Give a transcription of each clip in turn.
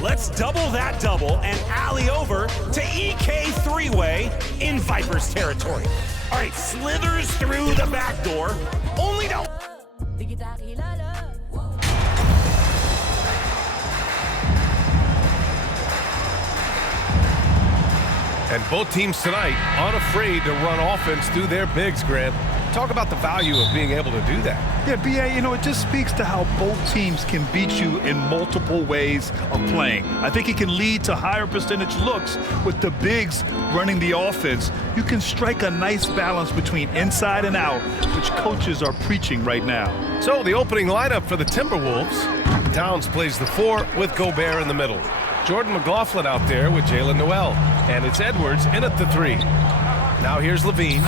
Let's double that double and alley over to EK three-way in Vipers territory. All right, slithers through the back door, only to... And both teams tonight unafraid to run offense through their bigs, Grant. Talk about the value of being able to do that. Yeah, B.A., you know, it just speaks to how both teams can beat you in multiple ways of playing. I think it can lead to higher percentage looks with the bigs running the offense. You can strike a nice balance between inside and out, which coaches are preaching right now. So the opening lineup for the Timberwolves. Towns plays the 4 with Gobert in the middle. Jordan McLaughlin out there with Jalen Noel. And it's Edwards in at the 3. Now here's Levine.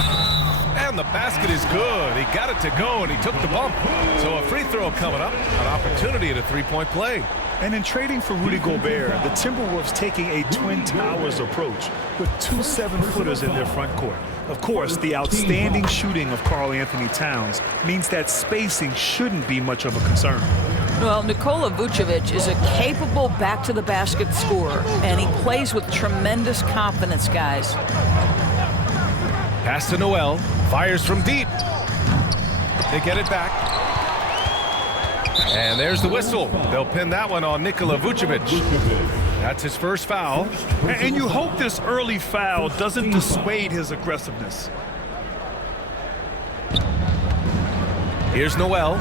And the basket is good. He got it to go, and he took the bump. So a free throw coming up, an opportunity at a three-point play. And in trading for Rudy Gobert, the Timberwolves taking a Twin Towers approach with 2 7-footers in their front court. Of course, the outstanding shooting of Karl Anthony Towns means that spacing shouldn't be much of a concern. Well, Nikola Vucevic is a capable back-to-the-basket scorer, and he plays with tremendous confidence, guys. Pass to Noel, fires from deep. They get it back. And there's the whistle. They'll pin that one on Nikola Vucevic. That's his first foul. And you hope this early foul doesn't dissuade his aggressiveness. Here's Noel.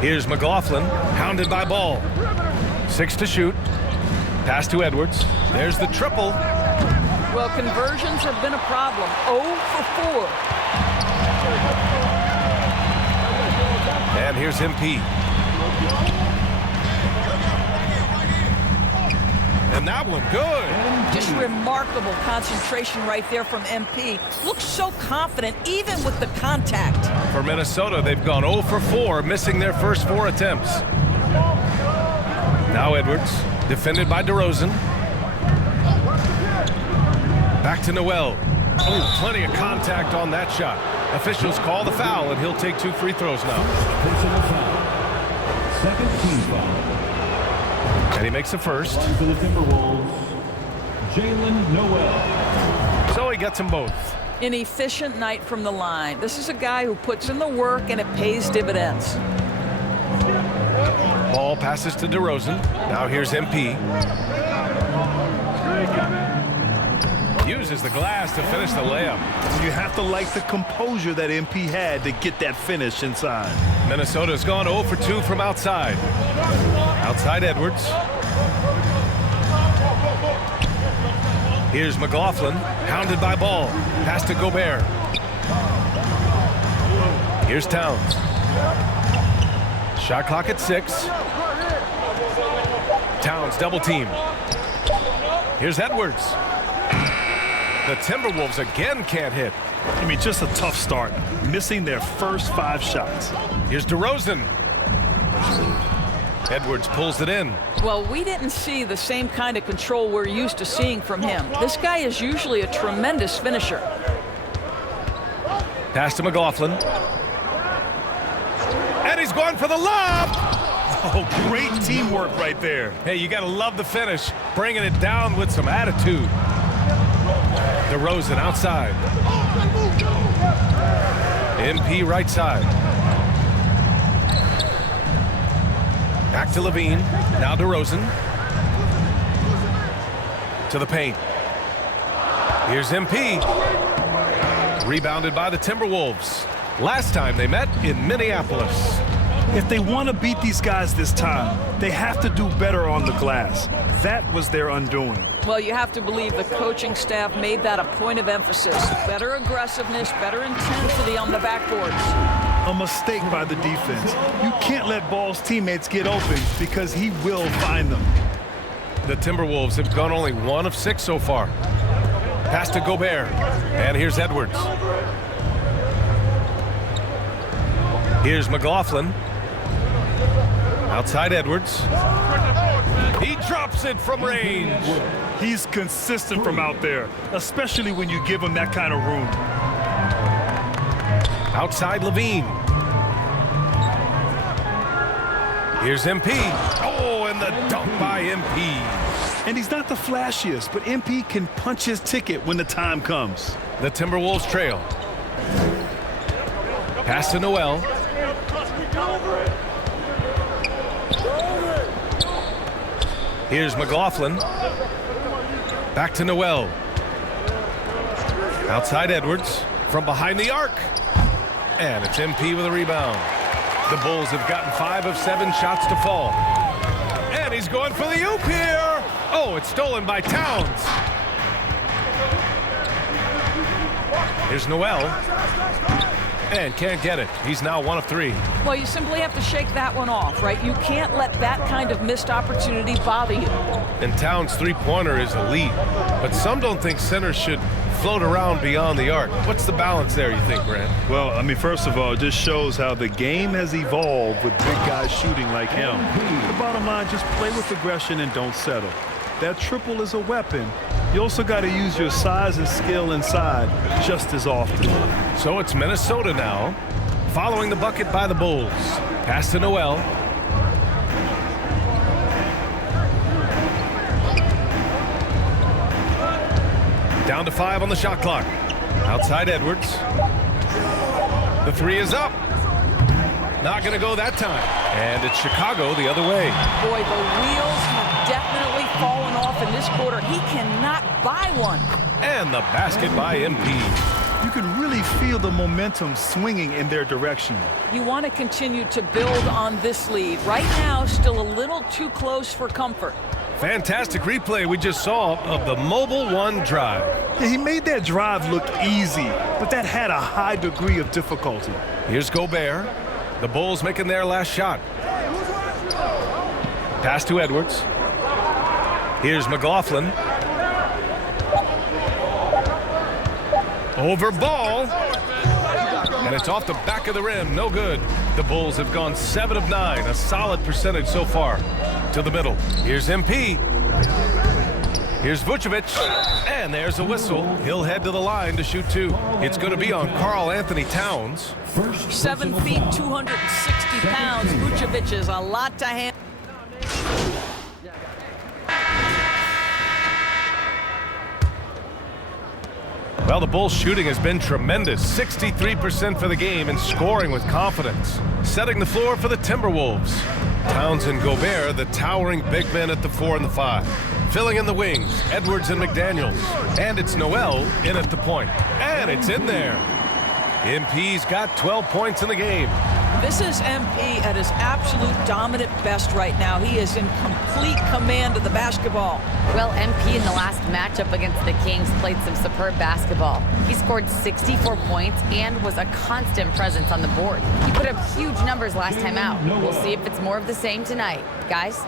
Here's McLaughlin, hounded by Ball. 6 to shoot. Pass to Edwards. There's the triple. Well, conversions have been a problem. 0 for 4. And here's MP. And that one good. Just remarkable concentration right there from MP. Looks so confident, even with the contact. For Minnesota, they've gone 0 for 4, missing their first 4 attempts. Now Edwards, defended by DeRozan. Back to Noel. Oh, plenty of contact on that shot. Officials call the foul, and he'll take 2 free throws now. Second team foul. And he makes the first. One for the Timberwolves, Jalen Noel. So he gets them both. An efficient night from the line. This is a guy who puts in the work, and it pays dividends. Ball passes to DeRozan. Now here's MP. Uses the glass to finish the layup. You have to like the composure that MP had to get that finish inside. Minnesota's gone 0 for 2 from outside. Outside Edwards. Here's McLaughlin, hounded by Ball. Pass to Gobert. Here's Towns. Shot clock at 6. Towns double team. Here's Edwards. The Timberwolves again can't hit. I mean, just a tough start, missing their first 5 shots. Here's DeRozan. Edwards pulls it in. Well, we didn't see the same kind of control we're used to seeing from him. This guy is usually a tremendous finisher. Pass to McLaughlin. And he's going for the lob. Oh, great teamwork right there. Hey, you got to love the finish. Bringing it down with some attitude. DeRozan outside. MP right side. Back to Levine. Now DeRozan. To the paint. Here's MP. Rebounded by the Timberwolves. Last time they met in Minneapolis. If they want to beat these guys this time, they have to do better on the glass. That was their undoing. Well, you have to believe the coaching staff made that a point of emphasis. Better aggressiveness, better intensity on the backboards. A mistake by the defense. You can't let Ball's teammates get open because he will find them. The Timberwolves have gone only 1 of 6 so far. Pass to Gobert. And here's Edwards. Here's McLaughlin. Outside Edwards. He drops it from range. He's consistent from out there, especially when you give him that kind of room. Outside Levine. Here's MP. Oh, and the dunk by MP. And he's not the flashiest, but MP can punch his ticket when the time comes. The Timberwolves trail. Pass to Noel. Here's McLaughlin. Back to Noel. Outside Edwards. From behind the arc. And it's MP with a rebound. The Bulls have gotten 5 of 7 shots to fall. And he's going for the oop here. Oh, it's stolen by Towns. Here's Noel. And can't get it. He's now 1 of 3. Well, you simply have to shake that one off, right? You can't let that kind of missed opportunity bother you. And Towns' three-pointer is elite. But some don't think centers should float around beyond the arc. What's the balance there, you think, Grant? Well, I mean, first of all, it just shows how the game has evolved with big guys shooting like him. The bottom line, just play with aggression and don't settle. That triple is a weapon. You also got to use your size and skill inside just as often. So it's Minnesota now, following the bucket by the Bulls. Pass to Noel. Down to 5 on the shot clock. Outside Edwards. The 3 is up. Not going to go that time. And it's Chicago the other way. Boy, the wheels have definitely fallen off in this quarter. He cannot buy one. And the basket by MP. You can really feel the momentum swinging in their direction. You want to continue to build on this lead. Right now, still a little too close for comfort. Fantastic replay we just saw of the mobile one drive. Yeah, he made that drive look easy, but that had a high degree of difficulty. Here's Gobert. The Bulls making their last shot. Pass to Edwards. Here's McLaughlin. Over ball. And it's off the back of the rim. No good. The Bulls have gone 7 of 9. A solid percentage so far. To the middle. Here's MP. Here's Vucevic. And there's a whistle. He'll head to the line to shoot 2. It's going to be on Karl Anthony Towns. 7 feet, 260 pounds. Vucevic is a lot to handle. Well, the Bulls' shooting has been tremendous. 63% for the game and scoring with confidence. Setting the floor for the Timberwolves. Towns and Gobert, the towering big men at the 4 and the 5. Filling in the wings, Edwards and McDaniels. And it's Noel in at the point. And it's in there. MP's got 12 points in the game. This is MP at his absolute dominant best right now. He is in complete command of the basketball. Well, MP in the last matchup against the Kings played some superb basketball. He scored 64 points and was a constant presence on the board. He put up huge numbers last time out. We'll see if it's more of the same tonight. Guys?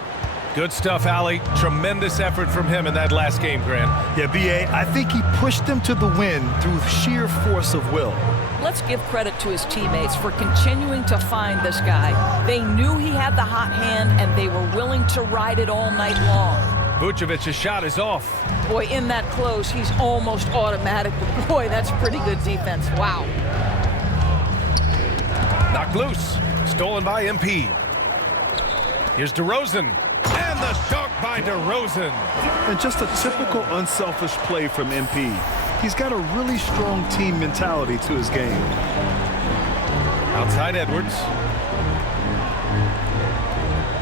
Good stuff, Allie. Tremendous effort from him in that last game, Grant. Yeah, B.A., I think he pushed them to the win through sheer force of will. Let's give credit to his teammates for continuing to find this guy. They knew he had the hot hand, and they were willing to ride it all night long. Vucevic's shot is off. Boy, in that close, he's almost automatic. But boy, that's pretty good defense. Wow. Knocked loose. Stolen by MP. Here's DeRozan. And the dunk by DeRozan. And just a typical unselfish play from MP. He's got a really strong team mentality to his game. Outside Edwards.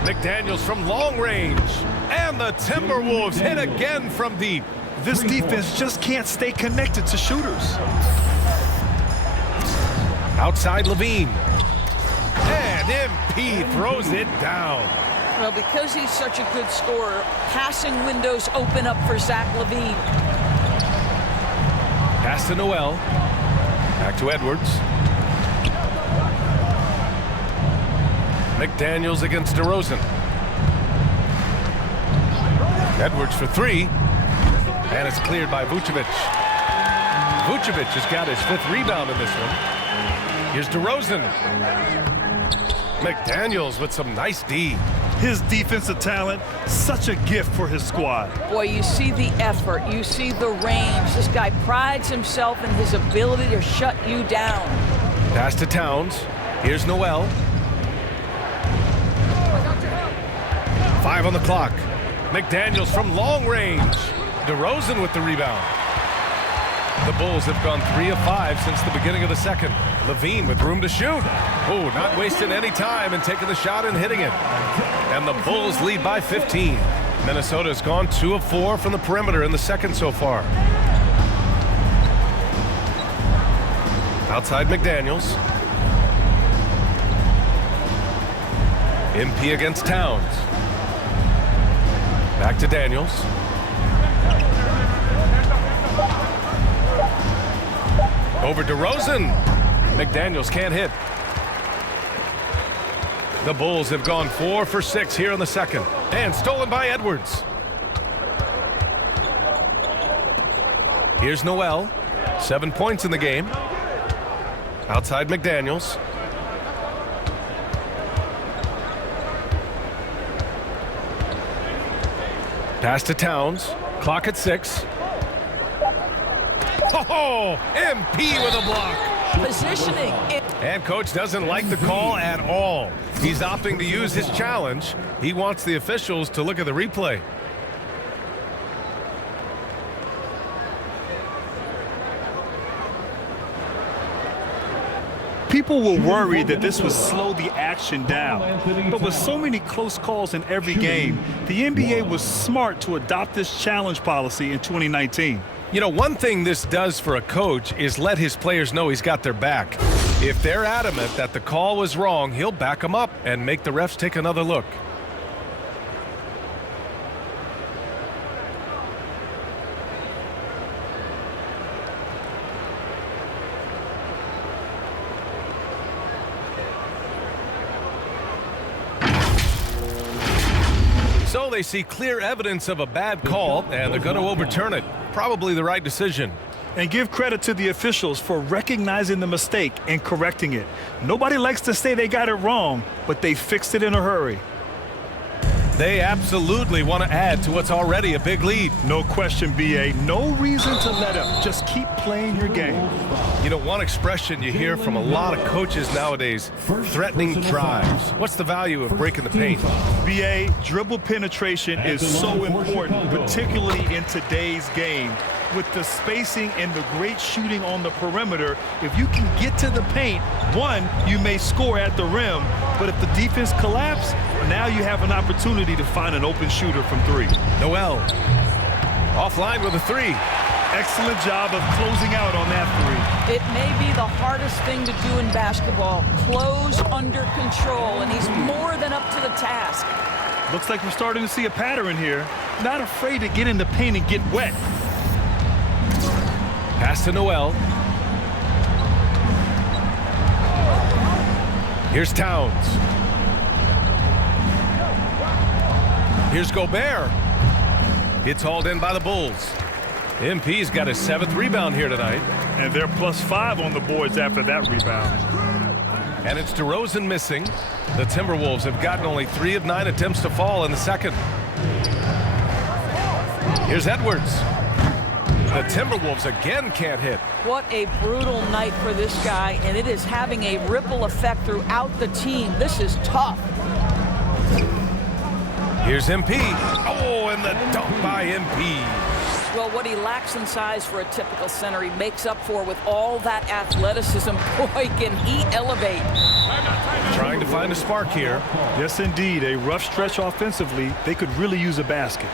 McDaniels from long range. And the Timberwolves hit again from deep. This defense just can't stay connected to shooters. Outside Levine. And MP throws it down. Well, because he's such a good scorer, passing windows open up for Zach LaVine. Pass to Noel. Back to Edwards. McDaniels against DeRozan. Edwards for 3. And it's cleared by Vucevic. Vucevic has got his 5th rebound in this one. Here's DeRozan. McDaniels with some nice D. His defensive talent, such a gift for his squad. Boy, you see the effort, you see the range. This guy prides himself in his ability to shut you down. Pass to Towns. Here's Noel. 5 on the clock. McDaniels from long range. DeRozan with the rebound. The Bulls have gone 3 of 5 since the beginning of the second. Levine with room to shoot. Oh, not wasting any time and taking the shot and hitting it. And the Bulls lead by 15. Minnesota's gone 2 of 4 from the perimeter in the second so far. Outside McDaniels. MP against Towns. Back to Daniels. Over DeRozan. McDaniels can't hit. The Bulls have gone 4 for 6 here in the second. And stolen by Edwards. Here's Noel. 7 points in the game. Outside McDaniels. Pass to Towns. Clock at 6. Oh, MP with a block. Positioning. And coach doesn't like the call at all. He's opting to use his challenge. He wants the officials to look at the replay. People were worried that this would slow the action down. But with so many close calls in every game, the NBA was smart to adopt this challenge policy in 2019. You know, one thing this does for a coach is let his players know he's got their back. If they're adamant that the call was wrong, he'll back them up and make the refs take another look. So they see clear evidence of a bad call, and they're going to overturn it. Probably the right decision. And give credit to the officials for recognizing the mistake and correcting it. Nobody likes to say they got it wrong, but they fixed it in a hurry. They absolutely want to add to what's already a big lead. No question, BA. No reason to let up. Just keep playing your game. You know, one expression you hear from a lot of coaches nowadays, threatening drives. What's the value of breaking the paint? BA, dribble penetration is so important, particularly in today's game. With the spacing and the great shooting on the perimeter, if you can get to the paint, one, you may score at the rim, but if the defense collapses, now you have an opportunity to find an open shooter from 3. Noel, offline with a 3. Excellent job of closing out on that 3. It may be the hardest thing to do in basketball. Close under control, and he's more than up to the task. Looks like we're starting to see a pattern here. Not afraid to get in the paint and get wet. Pass to Noel. Here's Towns. Here's Gobert. It's hauled in by the Bulls. MP's got his 7th rebound here tonight. And they're +5 on the boards after that rebound. And it's DeRozan missing. The Timberwolves have gotten only 3 of 9 attempts to fall in the second. Here's Edwards. The Timberwolves again can't hit. What a brutal night for this guy, and it is having a ripple effect throughout the team. This is tough. Here's MP. Oh, and the dunk by MP. Well, what he lacks in size for a typical center, he makes up for with all that athleticism. Boy, can he elevate. Trying to find a spark here. Yes, indeed. A rough stretch offensively. They could really use a basket.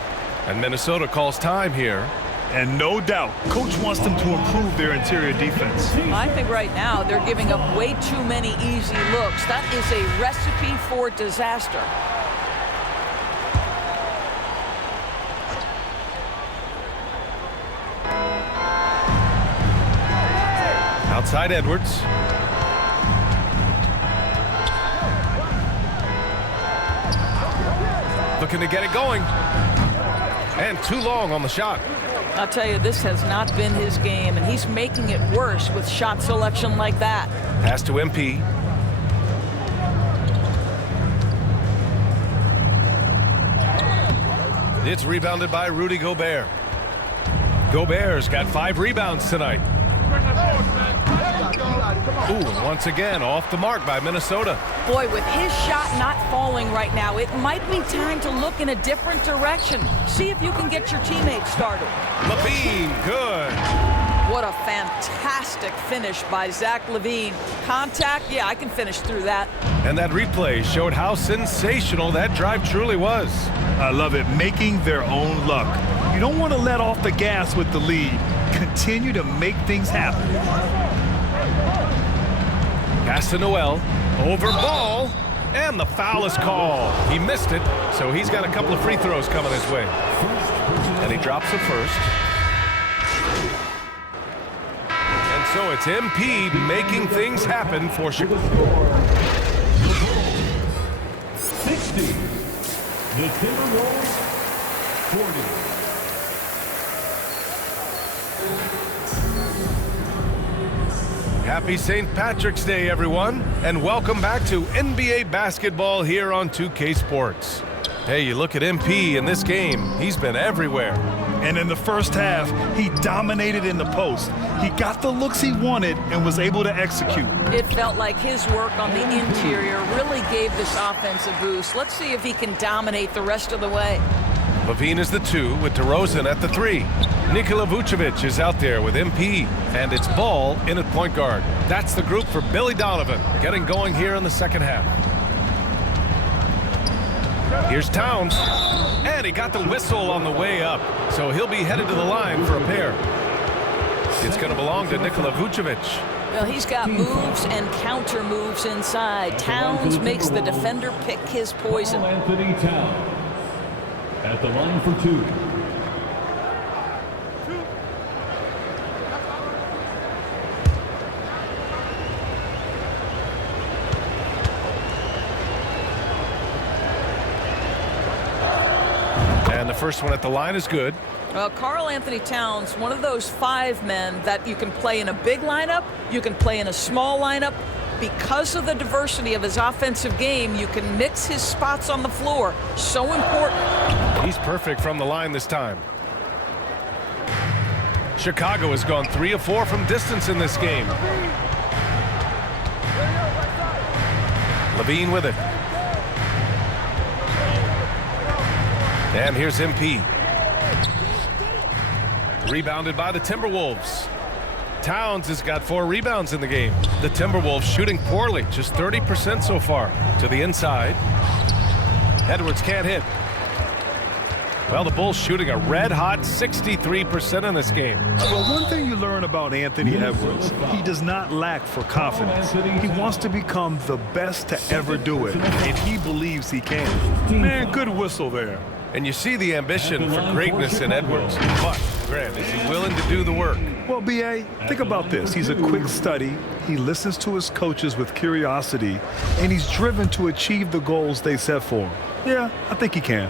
And Minnesota calls time here. And no doubt, coach wants them to improve their interior defense. I think right now they're giving up way too many easy looks. That is a recipe for disaster. Outside Edwards. Looking to get it going. And too long on the shot. I'll tell you, this has not been his game, and he's making it worse with shot selection like that. Pass to MP. It's rebounded by Rudy Gobert. Gobert's got 5 rebounds tonight. Ooh, and once again, off the mark by Minnesota. Boy, with his shot not falling right now, it might be time to look in a different direction. See if you can get your teammates started. LaVine, good. What a fantastic finish by Zach LaVine. Contact, yeah, I can finish through that. And that replay showed how sensational that drive truly was. I love it, making their own luck. You don't want to let off the gas with the lead. Continue to make things happen. Pass to Noel, over ball, and the foul is called. He missed it, so he's got a couple of free throws coming his way. And he drops the first. And so it's MP making things happen for Chicago. 60. The Timberwolves, 40. Happy St. Patrick's Day, everyone, and welcome back to NBA basketball here on 2K Sports. Hey, you look at MP in this game, he's been everywhere. And in the first half, he dominated in the post. He got the looks he wanted and was able to execute. It felt like his work on the interior really gave this offense a boost. Let's see if he can dominate the rest of the way. LaVine is the 2 with DeRozan at the 3. Nikola Vucevic is out there with MP, and it's Ball in at point guard. That's the group for Billy Donovan, getting going here in the second half. Here's Towns, and he got the whistle on the way up, so he'll be headed to the line for a pair. It's going to belong to Nikola Vucevic. Well, he's got moves and counter moves inside. Towns makes the defender pick his poison. Anthony Towns at the line for 2. And the first one at the line is good. Well, Karl Anthony Towns, one of those 5 men that you can play in a big lineup, you can play in a small lineup. Because of the diversity of his offensive game, you can mix his spots on the floor. So important. He's perfect from the line this time. Chicago has gone 3 of 4 from distance in this game. LaVine with it. And here's MP. Rebounded by the Timberwolves. Towns has got 4 rebounds in the game. The Timberwolves shooting poorly, just 30% so far. To the inside. Edwards can't hit. Well, the Bulls shooting a red-hot 63% in this game. Well, one thing you learn about Anthony Edwards, he does not lack for confidence. He wants to become the best to ever do it, and he believes he can. Man, good whistle there. And you see the ambition for greatness in Edwards. But, Grant, is he willing to do the work? Well, B.A., think about this. He's a quick study. He listens to his coaches with curiosity, and he's driven to achieve the goals they set for him. Yeah, I think he can.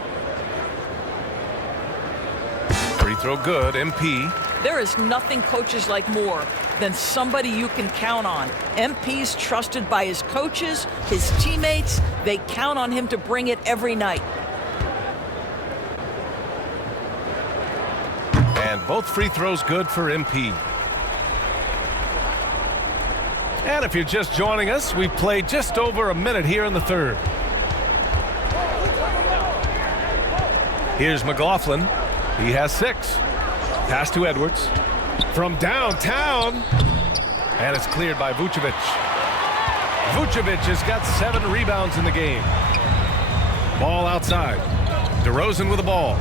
Free throw good, MP. There is nothing coaches like more than somebody you can count on. MP's trusted by his coaches, his teammates. They count on him to bring it every night. And both free throws good for MP. And if you're just joining us, we've played just over a minute here in the third. Here's McLaughlin. He has 6. Pass to Edwards. From downtown. And it's cleared by Vucevic. Vucevic has got 7 rebounds in the game. Ball outside. DeRozan with the ball.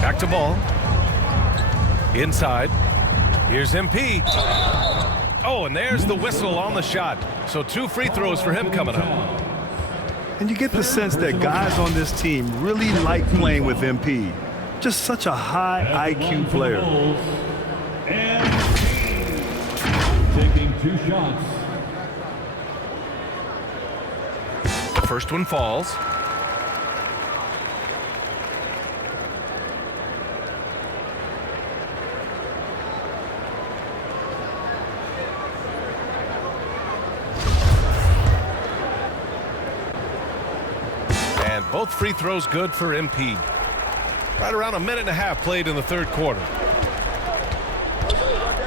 Back to Ball. Inside. Here's MP. Oh, and there's the whistle on the shot. So 2 free throws for him coming up. And you get the sense that guys on this team really like playing with MP. Just such a high IQ player. And taking 2 shots. The first one falls. And both free throws good for MP. Right around a minute and a half played in the third quarter.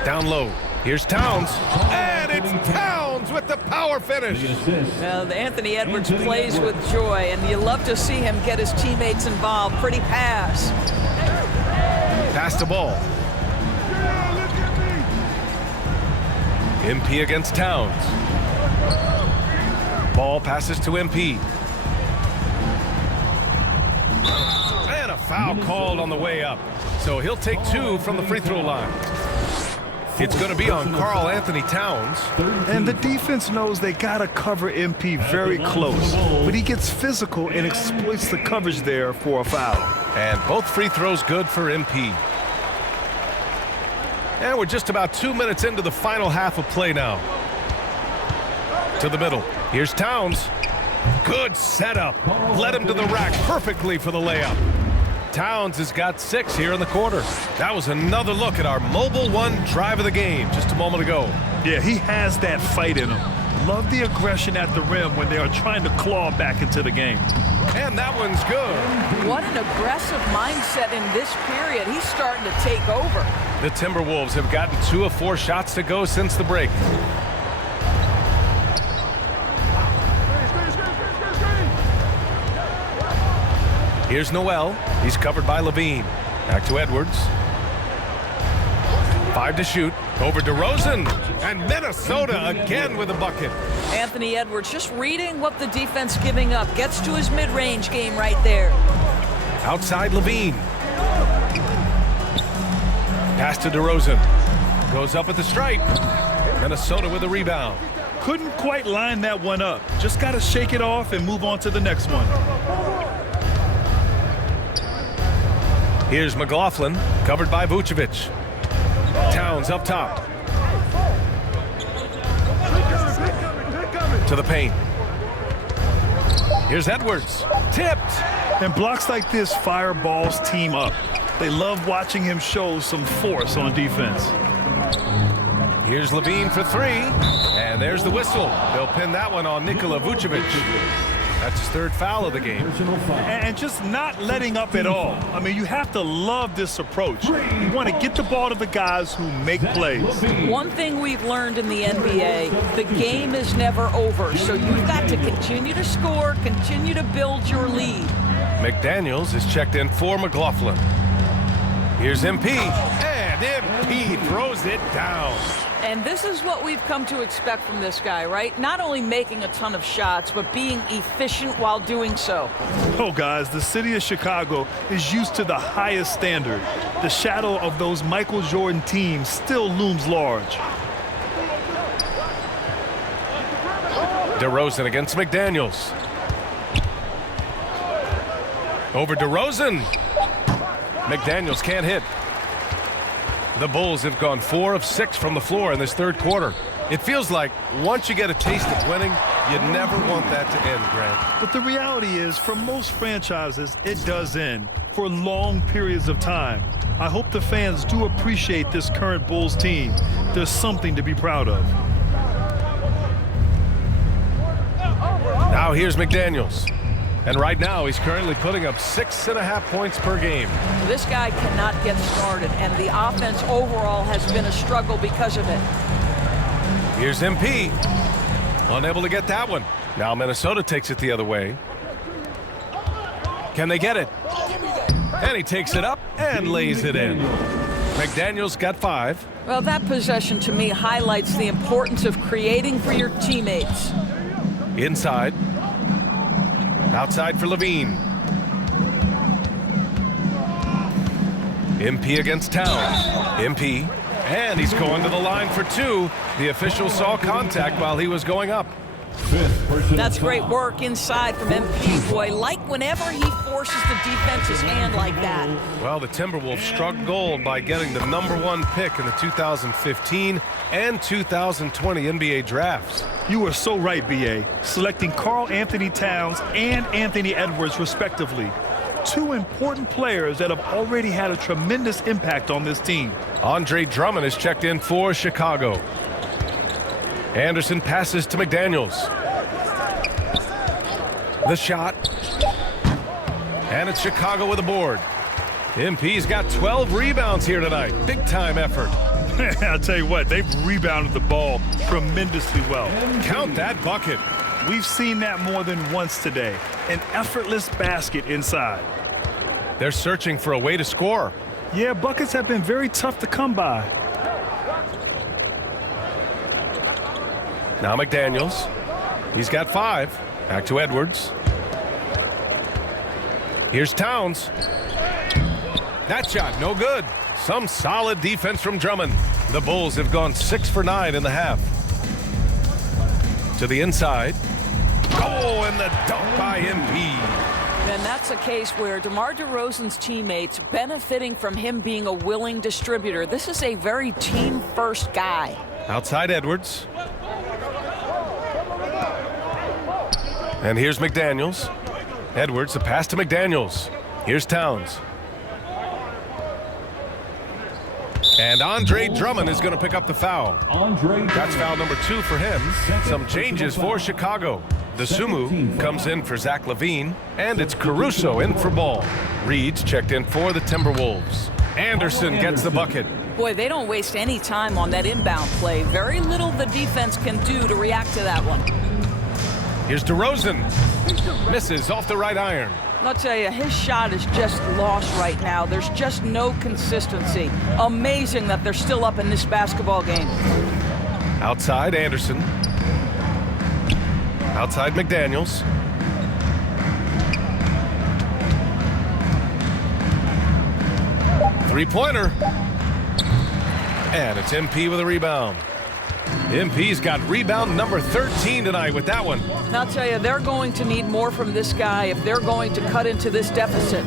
Down low. Here's Towns, and it's Towns with the power finish. Well, Anthony Edwards plays with joy, and you love to see him get his teammates involved. Pretty pass. Pass the ball. MP against Towns. Ball passes to MP. And a foul called on the way up. So he'll take 2 from the free throw line. It's going to be on Karl Anthony Towns. And the defense knows they got to cover MP very close. But he gets physical and exploits the coverage there for a foul. And both free throws good for MP. And we're just about 2 minutes into the final half of play now. To the middle. Here's Towns. Good setup. Led him to the rack perfectly for the layup. Towns has got 6 here in the quarter. That was another look at our Mobile One drive of the game just a moment ago. Yeah, he has that fight in him. Love the aggression at the rim when they are trying to claw back into the game. And that one's good. What an aggressive mindset in this period. He's starting to take over. The Timberwolves have gotten 2 of 4 shots to go since the break. Here's Noel. He's covered by Levine. Back to Edwards. 5 to shoot. Over DeRozan. And Minnesota again with a bucket. Anthony Edwards just reading what the defense giving up. Gets to his mid-range game right there. Outside Levine. Pass to DeRozan. Goes up at the stripe. Minnesota with a rebound. Couldn't quite line that one up. Just got to shake it off and move on to the next one. Here's McLaughlin, covered by Vucevic. Towns up top. To the paint. Here's Edwards. Tipped. And blocks like this fire Ball's team up. They love watching him show some force on defense. Here's Levine for 3. And there's the whistle. They'll pin that one on Nikola Vucevic. That's his 3rd foul of the game. And just not letting up at all. I mean, you have to love this approach. You want to get the ball to the guys who make plays. One thing we've learned in the NBA, the game is never over. So you've got to continue to score, continue to build your lead. McDaniels is checked in for McLaughlin. Here's MP. And MP throws it down. And this is what we've come to expect from this guy, right? Not only making a ton of shots, but being efficient while doing so. Oh, guys, the city of Chicago is used to the highest standard. The shadow of those Michael Jordan teams still looms large. DeRozan against McDaniels. Over DeRozan. McDaniels can't hit. The Bulls have gone 4 of 6 from the floor in this 3rd quarter. It feels like once you get a taste of winning, you never want that to end, Grant. But the reality is, for most franchises, it does end for long periods of time. I hope the fans do appreciate this current Bulls team. There's something to be proud of. Now here's McDaniels. And right now, he's currently putting up 6.5 points per game. This guy cannot get started, and the offense overall has been a struggle because of it. Here's MP. Unable to get that one. Now Minnesota takes it the other way. Can they get it? And he takes it up and lays it in. McDaniels got 5. Well, that possession to me highlights the importance of creating for your teammates. Inside. Outside for Levine. MP against Towns. MP. And he's going to the line for 2. The official saw contact while he was going up. That's great work inside from MP. Boy, like whenever he forces the defense's hand like that. Well, the Timberwolves struck gold by getting the #1 pick in the 2015 and 2020 NBA drafts. You are so right, B.A. Selecting Karl Anthony Towns and Anthony Edwards, respectively. 2 important players that have already had a tremendous impact on this team. Andre Drummond is checked in for Chicago. Anderson passes to McDaniels. The shot. And it's Chicago with a board. MP's got 12 rebounds here tonight. Big time effort. I'll tell you what, they've rebounded the ball tremendously well. Count that bucket. We've seen that more than once today. An effortless basket inside. They're searching for a way to score. Yeah, buckets have been very tough to come by. Now McDaniels. He's got 5. Back to Edwards. Here's Towns. That shot, no good. Some solid defense from Drummond. The Bulls have gone 6 for 9 in the half. To the inside. Oh, and the dunk by MP. And that's a case where DeMar DeRozan's teammates benefiting from him being a willing distributor. This is a very team-first guy. Outside Edwards. And here's McDaniels. Edwards, the pass to McDaniels. Here's Towns. And Andre Drummond is going to pick up the foul. That's foul number 2 for him. Some changes for Chicago. The Sumu comes in for Zach LaVine, and it's Caruso in for Ball. Reed's checked in for the Timberwolves. Anderson gets the bucket. Boy, they don't waste any time on that inbound play. Very little the defense can do to react to that one. Here's DeRozan. Misses off the right iron. I'll tell you, his shot is just lost right now. There's just no consistency. Amazing that they're still up in this basketball game. Outside Anderson. Outside McDaniels. Three-pointer. And it's MP with a rebound. MP's got rebound number 13 tonight with that one. And I'll tell you, they're going to need more from this guy if they're going to cut into this deficit.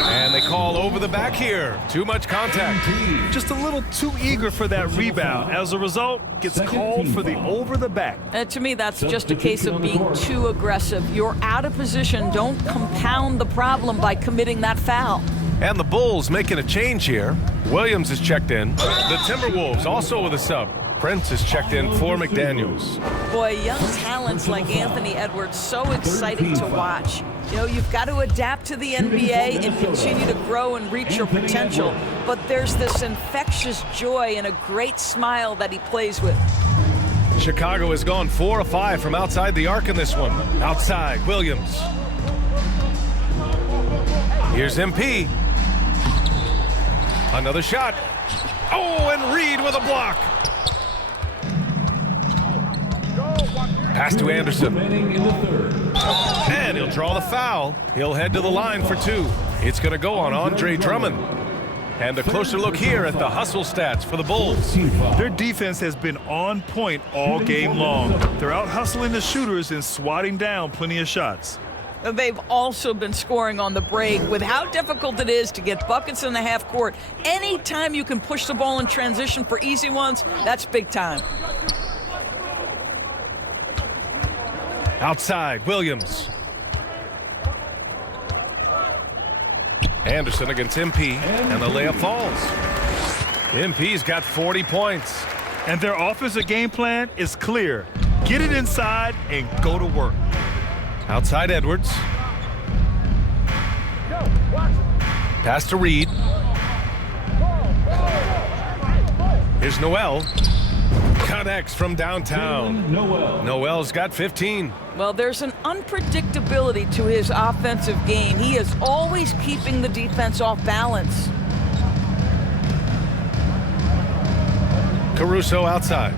And they call over the back here. Too much contact. Just a little too eager for that rebound. As a result, gets called for the over the back. And to me, that's just a case of being too aggressive. You're out of position. Don't compound the problem by committing that foul. And the Bulls making a change here. Williams is checked in. The Timberwolves also with a sub. Prince is checked in for McDaniels. Boy, young talents like Anthony Edwards, so exciting to watch. You know, you've got to adapt to the NBA and continue to grow and reach your potential. But there's this infectious joy and a great smile that he plays with. Chicago has gone 4 of 5 from outside the arc in this one. Outside, Williams. Here's MP. Another shot. Oh, and Reed with a block. Pass to Anderson. And he'll draw the foul. He'll head to the line for 2. It's going to go on Andre Drummond. And a closer look here at the hustle stats for the Bulls. Their defense has been on point all game long. They're out hustling the shooters and swatting down plenty of shots. They've also been scoring on the break. With how difficult it is to get buckets in the half court, anytime you can push the ball in transition for easy ones, that's big time. Outside, Williams. Anderson against MP, and the layup falls. MP's got 40 points. And their offensive game plan is clear. Get it inside and go to work. Outside Edwards. Pass to Reed. Here's Noel. Connects from downtown. Noel's got 15. Well, there's an unpredictability to his offensive game. He is always keeping the defense off balance. Caruso outside.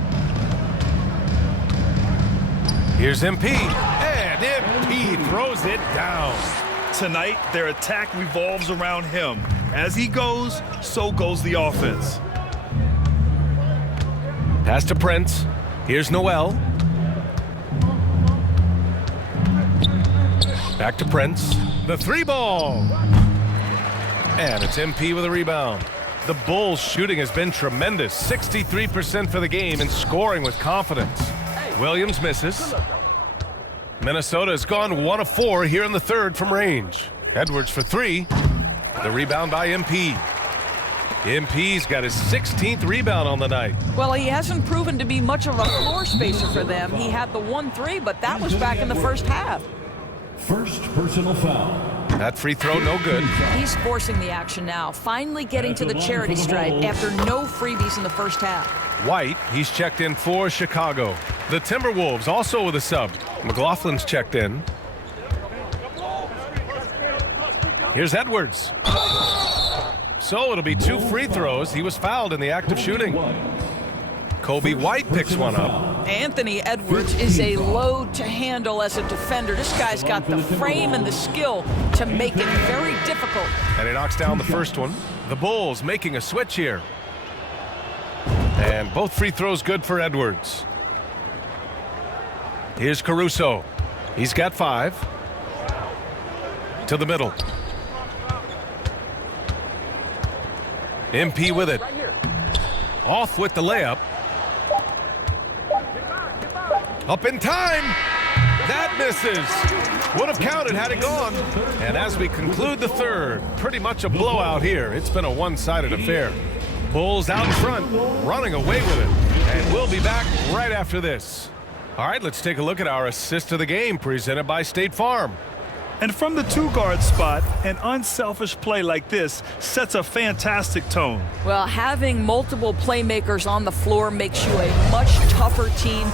Here's MP. And MP throws it down. Tonight, their attack revolves around him. As he goes, so goes the offense. Pass to Prince. Here's Noel. Back to Prince. The 3-ball. And it's MP with a rebound. The Bulls' shooting has been tremendous. 63% for the game and scoring with confidence. Williams misses. Minnesota has gone 1 of 4 here in the third from range. Edwards for 3. The rebound by MP. MP's got his 16th rebound on the night. Well, he hasn't proven to be much of a floor spacer for them. He had the 1-3, but that was back in the first half. First personal foul. That free throw, no good. He's forcing the action now, finally getting to the charity stripe after no freebies in the first half. White, he's checked in for Chicago. The Timberwolves also with a sub. McLaughlin's checked in. Here's Edwards. So it'll be 2 free throws. He was fouled in the act of shooting. Kobe White picks one up. Anthony Edwards is a load to handle as a defender. This guy's got the frame and the skill to make it very difficult. And he knocks down the first one. The Bulls making a switch here. And both free throws good for Edwards. Here's Caruso. He's got 5. To the middle. MP with it. Off with the layup. Up in time. That misses. Would have counted had it gone. And as we conclude the third, pretty much a blowout here. It's been a one-sided affair. Bulls out in front, running away with it. And we'll be back right after this. All right, let's take a look at our assist of the game presented by State Farm. And from the 2-guard spot, an unselfish play like this sets a fantastic tone. Well, having multiple playmakers on the floor makes you a much tougher team.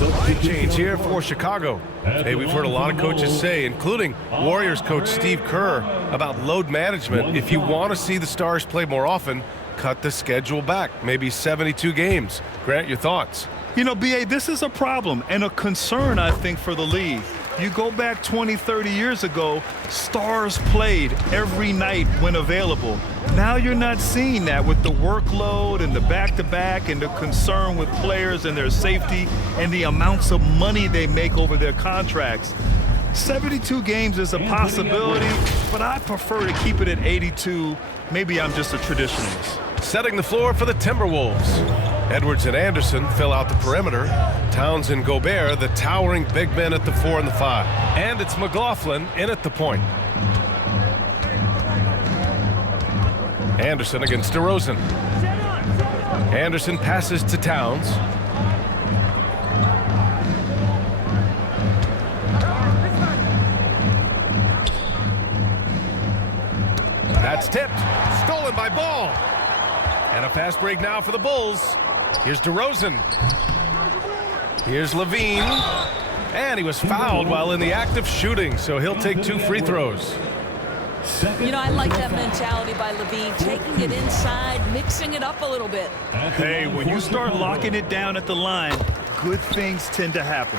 Line change here for Chicago. Hey, we've heard a lot of coaches say, including Warriors coach Steve Kerr, about load management. If you want to see the Stars play more often, cut the schedule back, maybe 72 games. Grant, your thoughts? You know, B.A., this is a problem and a concern, I think, for the league. You go back 20, 30 years ago, Stars played every night when available. Now you're not seeing that with the workload and the back-to-back and the concern with players and their safety and the amounts of money they make over their contracts. 72 games is a possibility, but I prefer to keep it at 82. Maybe I'm just a traditionalist. Setting the floor for the Timberwolves. Edwards and Anderson fill out the perimeter. Towns and Gobert, the towering big men at the 4 and the 5. And it's McLaughlin in at the point. Anderson against DeRozan. Anderson passes to Towns. That's tipped. Stolen by Ball. And a fast break now for the Bulls. Here's DeRozan. Here's Levine. And he was fouled while in the act of shooting, so he'll take 2 free throws. You know, I like that mentality by Levine, taking it inside, mixing it up a little bit. Hey, when you start locking it down at the line, good things tend to happen.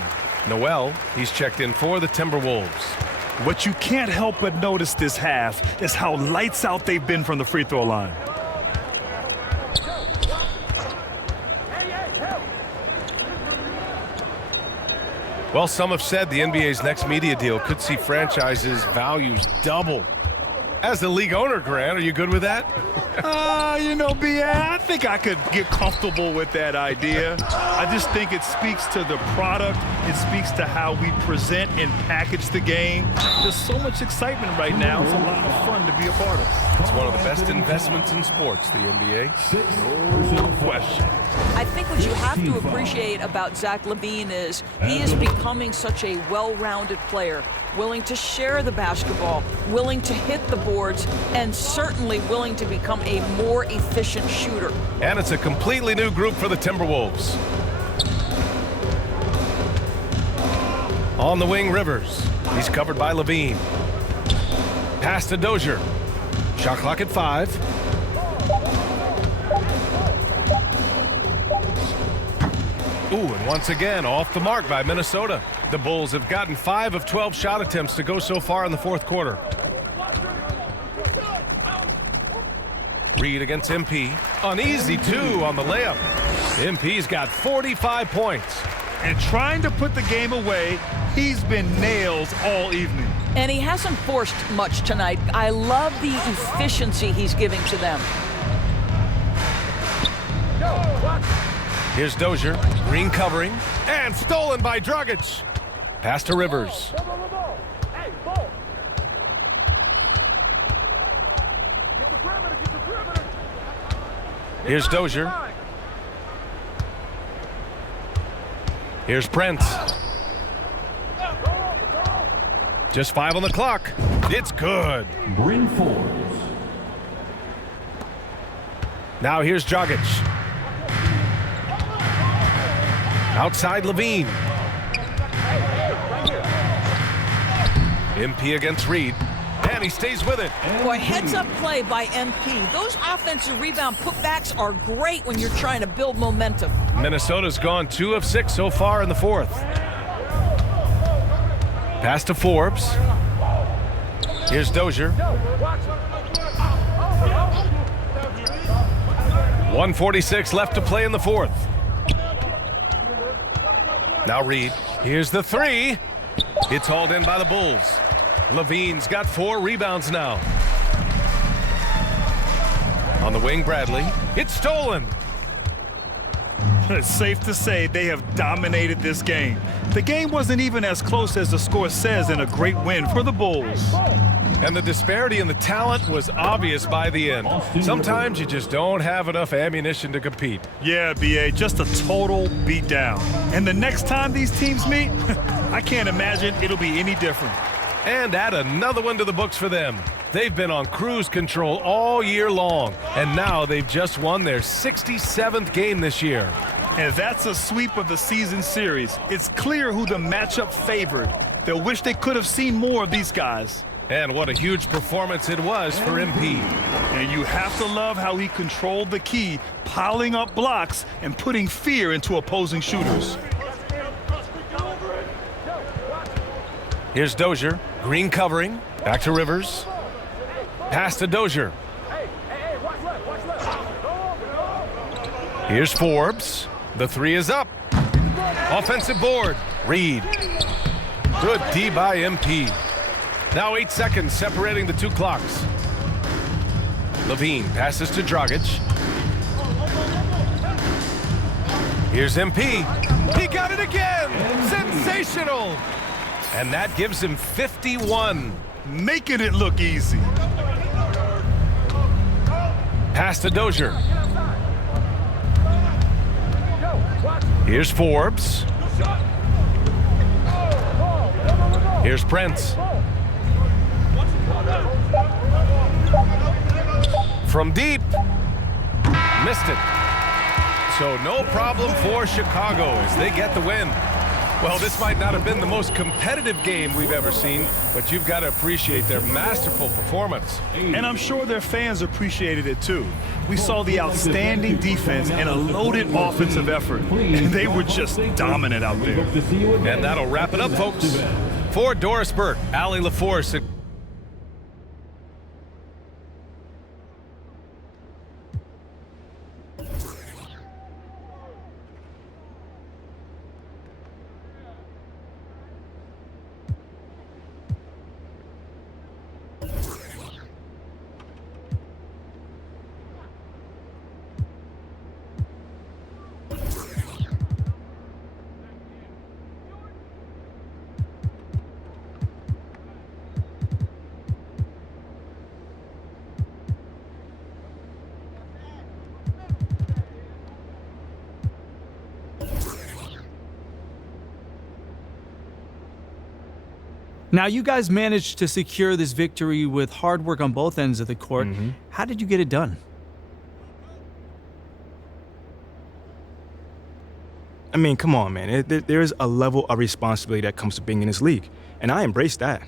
Noel, he's checked in for the Timberwolves. What you can't help but notice this half is how lights out they've been from the free throw line. Well, some have said the NBA's next media deal could see franchises' values double. As the league owner, Grant, are you good with that? You know, B.A., I think I could get comfortable with that idea. I just think it speaks to the product. It speaks to how we present and package the game. There's so much excitement right now. It's a lot of fun to be a part of. It's one of the best investments in sports, the NBA. No question. I think what you have to appreciate about Zach LaVine is he is becoming such a well-rounded player, willing to share the basketball, willing to hit the boards, and certainly willing to become a more efficient shooter. And it's a completely new group for the Timberwolves. On the wing, Rivers. He's covered by Levine. Pass to Dozier. Shot clock at 5. Ooh, and once again, off the mark by Minnesota. The Bulls have gotten 5 of 12 shot attempts to go so far in the fourth quarter. Reed against MP. An easy 2 on the layup. MP's got 45 points. And trying to put the game away, he's been nails all evening. And he hasn't forced much tonight. I love the efficiency he's giving to them. Here's Dozier, Green covering, and stolen by Dragic. Pass to Rivers. Here's Dozier. Here's Prince. Just 5 on the clock. It's good. Bryn Forbes. Now here's Dragic. Outside Levine. MP against Reed. And he stays with it. Boy, heads-up play by MP. Those offensive rebound putbacks are great when you're trying to build momentum. Minnesota's gone 2 of 6 so far in the fourth. Pass to Forbes. Here's Dozier. 1:46 left to play in the fourth. Now Reed. Here's the three. It's hauled in by the Bulls. Levine's got 4 rebounds now. On the wing, Bradley. It's stolen. It's safe to say they have dominated this game. The game wasn't even as close as the score says in a great win for the Bulls. And the disparity in the talent was obvious by the end. Sometimes you just don't have enough ammunition to compete. Yeah, BA, just a total beatdown. And the next time these teams meet, I can't imagine it'll be any different. And add another one to the books for them. They've been on cruise control all year long, and now they've just won their 67th game this year. And that's a sweep of the season series. It's clear who the matchup favored. They'll wish they could have seen more of these guys. And what a huge performance it was for MP. And you have to love how he controlled the key, piling up blocks and putting fear into opposing shooters. Here's Dozier. Green covering. Back to Rivers. Pass to Dozier. Here's Forbes. The three is up. Offensive board. Reed. Good D by MP. Now 8 seconds separating the 2 clocks. Levine passes to Dragic. Here's MP. He got it again. Sensational. And that gives him 51. Making it look easy. Pass to Dozier. Here's Forbes. Here's Prince. From deep. Missed it. So no problem for Chicago as they get the win. Well, this might not have been the most competitive game we've ever seen, but you've got to appreciate their masterful performance. And I'm sure their fans appreciated it too. We saw the outstanding defense and a loaded offensive effort, and they were just dominant out there. And that'll wrap it up, folks. For Doris Burke, Allie LaForce, and Now, you guys managed to secure this victory with hard work on both ends of the court. How did you get it done? I mean, come on, man. There's a level of responsibility that comes to being in this league, and I embrace that.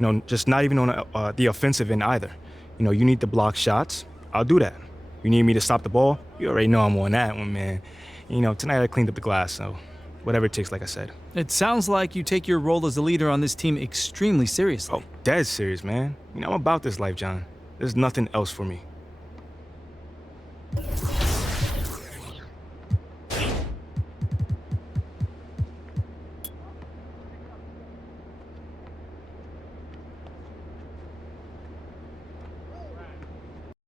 You know, just not even on the offensive end either. You know, you need to block shots. I'll do that. You need me to stop the ball? You already know I'm on that one, man. You know, tonight I cleaned up the glass, so whatever it takes, like I said. It sounds like you take your role as a leader on this team extremely seriously. Oh, dead serious, man. You know, I'm about this life, John. There's nothing else for me.